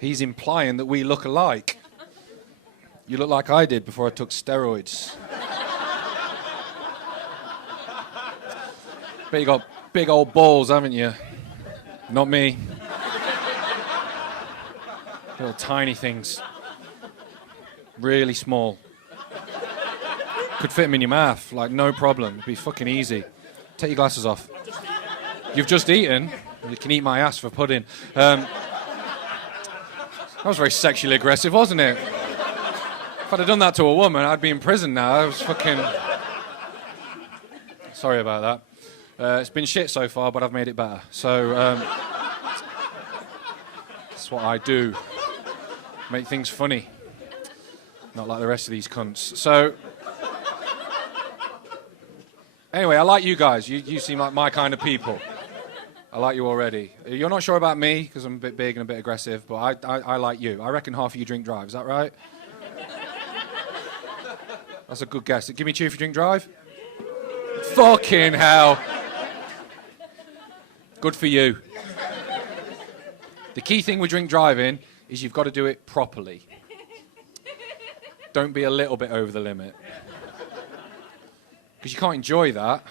He's implying that we look alike. You look like I did before I took steroids. Bet you got big old balls, haven't you? Not me. Little tiny things. Really small. Could fit them in your mouth, like no problem. It'd be fucking easy. Take your glasses off. You've just eaten. You can eat my ass for pudding. That was very sexually aggressive, wasn't it? If I'd have done that to a woman, I'd be in prison now. I was fucking... Sorry about that. It's been shit so far, but I've made it better. So, that's what I do. Make things funny. Not like the rest of these cunts. So... Anyway, I like you guys. You seem like my kind of people. I like you already. You're not sure about me, because I'm a bit big and a bit aggressive, but I like you. I reckon half of you drink drive. Is that right? That's a good guess. Give me 2 if you drink drive. Fucking hell. Good for you. The key thing with drink driving is you've got to do it properly. Don't be a little bit over the limit. Because you can't enjoy that.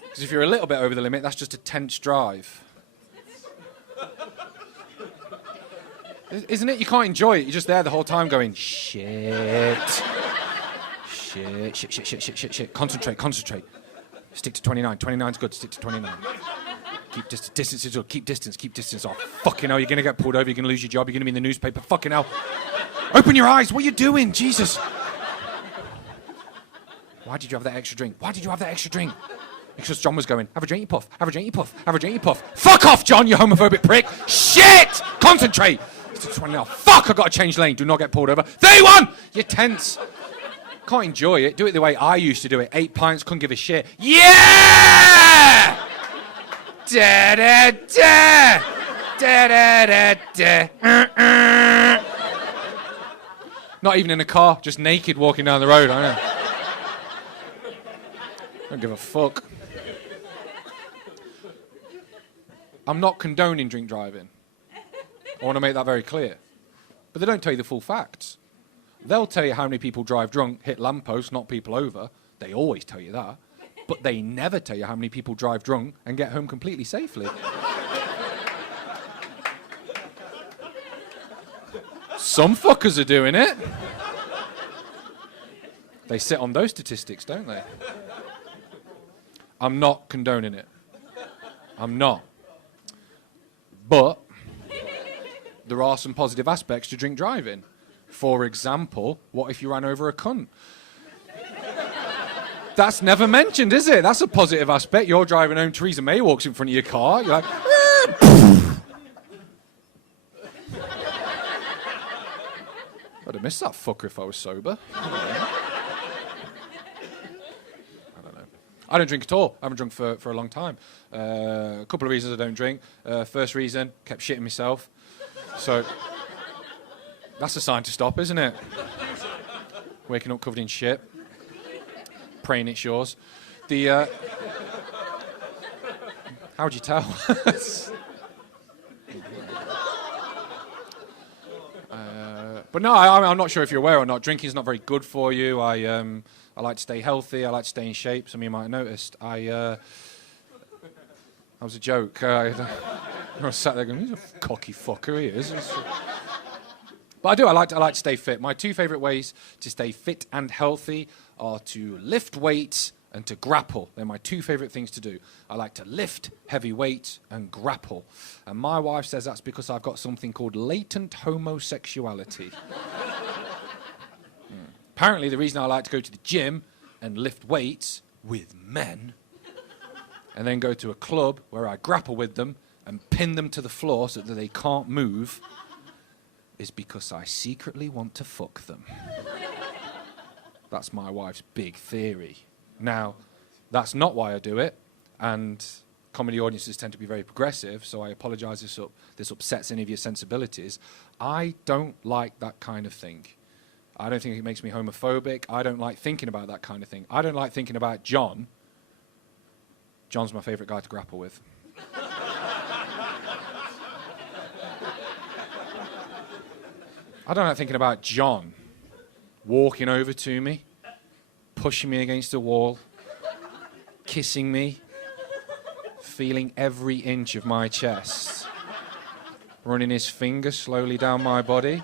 Because if you're a little bit over the limit, that's just a tense drive. Isn't it? You can't enjoy it. You're just there the whole time going, shit. Shit. Concentrate. Stick to 29. 29's good. Stick to 29. Keep distance is good. Keep distance. Oh, fucking hell, you're going to get pulled over. You're going to lose your job. You're going to be in the newspaper. Fucking hell. Open your eyes. What are you doing? Jesus. Why did you have that extra drink? Because John was going, have a drink, you puff. Fuck off, John, you homophobic prick. Shit! Concentrate. It's 20 now. Fuck, I've got to change lane. Do not get pulled over. 31! You're tense. Can't enjoy it. Do it the way I used to do it. 8 pints, couldn't give a shit. Yeah! Da-da-da! Da-da-da-da! Not even in a car, just naked walking down the road, I know. Don't give a fuck. I'm not condoning drink driving. I want to make that very clear. But they don't tell you the full facts. They'll tell you how many people drive drunk, hit lampposts, knock people over. They always tell you that. But they never tell you how many people drive drunk and get home completely safely. Some fuckers are doing it. They sit on those statistics, don't they? I'm not condoning it. I'm not. But there are some positive aspects to drink driving. For example, what if you ran over a cunt? That's never mentioned, is it? That's a positive aspect. You're driving home, Theresa May walks in front of your car, you're like... I'd have missed that fucker if I was sober. I don't drink at all. I haven't drunk for a long time. A couple of reasons I don't drink. First reason, kept shitting myself. So, that's a sign to stop, isn't it? Waking up covered in shit. Praying it's yours. How would you tell? But no, I'm not sure if you're aware or not. Drinking's not very good for you. I like to stay healthy. I like to stay in shape. Some of you might have noticed. That was a joke. I was sat there going, he's a cocky fucker, he is. But I do. I like to stay fit. My 2 favourite ways to stay fit and healthy are to lift weights and to grapple. They're my 2 favourite things to do. I like to lift heavy weights and grapple. And my wife says that's because I've got something called latent homosexuality. Apparently, the reason I like to go to the gym and lift weights with men and then go to a club where I grapple with them and pin them to the floor so that they can't move is because I secretly want to fuck them. That's my wife's big theory. Now, that's not why I do it, and comedy audiences tend to be very progressive, so I apologise if this upsets any of your sensibilities. I don't like that kind of thing. I don't think it makes me homophobic. I don't like thinking about that kind of thing. I don't like thinking about John. John's my favourite guy to grapple with. I don't like thinking about John walking over to me, pushing me against the wall, kissing me, feeling every inch of my chest, running his finger slowly down my body,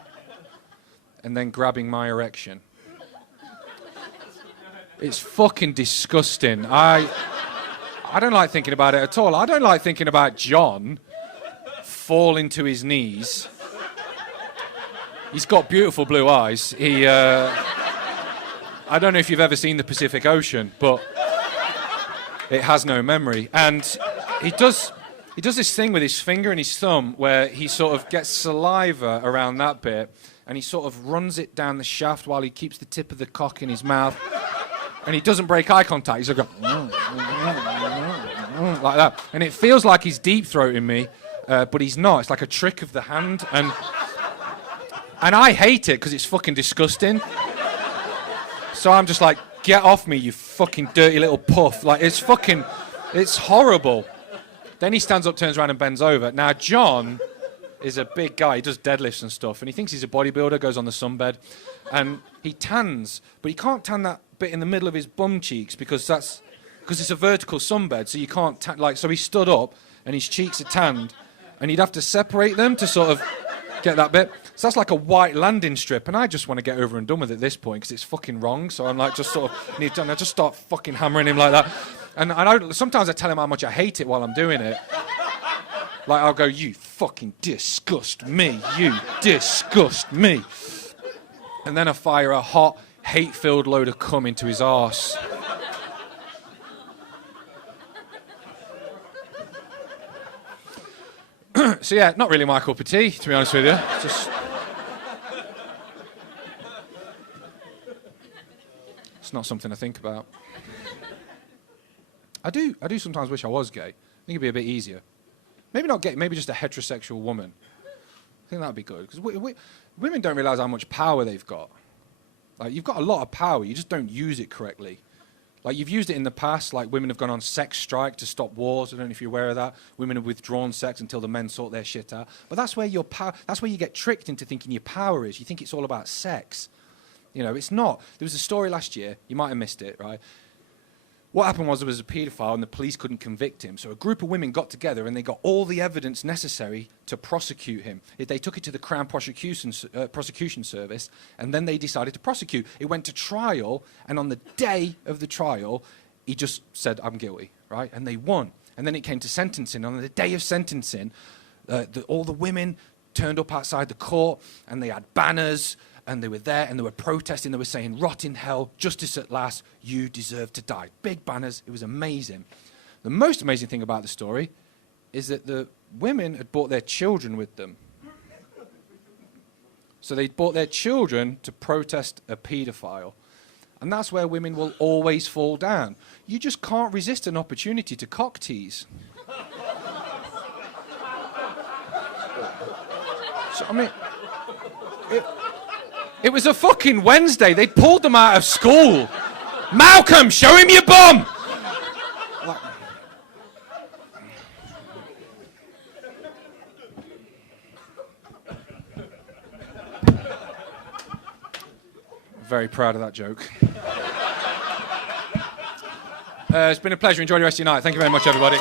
and then grabbing my erection. It's fucking disgusting. I don't like thinking about it at all. I don't like thinking about John falling to his knees. He's got beautiful blue eyes. I don't know if you've ever seen the Pacific Ocean, but it has no memory. And he does this thing with his finger and his thumb where he sort of gets saliva around that bit and he sort of runs it down the shaft while he keeps the tip of the cock in his mouth. And he doesn't break eye contact. He's like, like that. And it feels like he's deep-throating me, but he's not. It's like a trick of the hand. And I hate it because it's fucking disgusting. So I'm just like, get off me, you fucking dirty little puff. Like, it's horrible. Then he stands up, turns around and bends over. Now, John is a big guy. He does deadlifts and stuff. And he thinks he's a bodybuilder, goes on the sunbed. And he tans, but he can't tan that bit in the middle of his bum cheeks because it's a vertical sunbed, so you can't tan, so he stood up and his cheeks are tanned and he'd have to separate them to sort of get that bit. So that's like a white landing strip, and I just want to get over and done with it at this point because it's fucking wrong. So I'm like, just sort of need done. I just start fucking hammering him like that, and sometimes I tell him how much I hate it while I'm doing it. Like I'll go, you fucking disgust me, you disgust me, and then I fire a hot, hate-filled load of cum into his arse. So yeah, not really my cup of tea, to be honest with you. It's not something I think about. I do sometimes wish I was gay. I think it'd be a bit easier. Maybe not gay, maybe just a heterosexual woman. I think that'd be good, because women don't realise how much power they've got. Like, you've got a lot of power, you just don't use it correctly. Like, you've used it in the past, like women have gone on sex strike to stop wars. I don't know if you're aware of that. Women have withdrawn sex until the men sort their shit out. But that's where that's where you get tricked into thinking your power is. You think it's all about sex. You know, it's not. There was a story last year, you might have missed it, right? What happened was there was a paedophile and the police couldn't convict him. So a group of women got together and they got all the evidence necessary to prosecute him. They took it to the Crown Prosecution Service, and then they decided to prosecute. It went to trial, and on the day of the trial, he just said, I'm guilty, right? And they won. And then it came to sentencing. On the day of sentencing, all the women turned up outside the court, and they had banners, and they were there, and they were protesting. They were saying, rot in hell, justice at last, you deserve to die. Big banners. It was amazing. The most amazing thing about the story is that the women had brought their children with them. So they brought their children to protest a paedophile. And that's where women will always fall down. You just can't resist an opportunity to cock tease. So, I mean, it was a fucking Wednesday. They pulled them out of school. Malcolm, show him your bum! Like, very proud of that joke. It's been a pleasure. Enjoy the rest of your night. Thank you very much, everybody.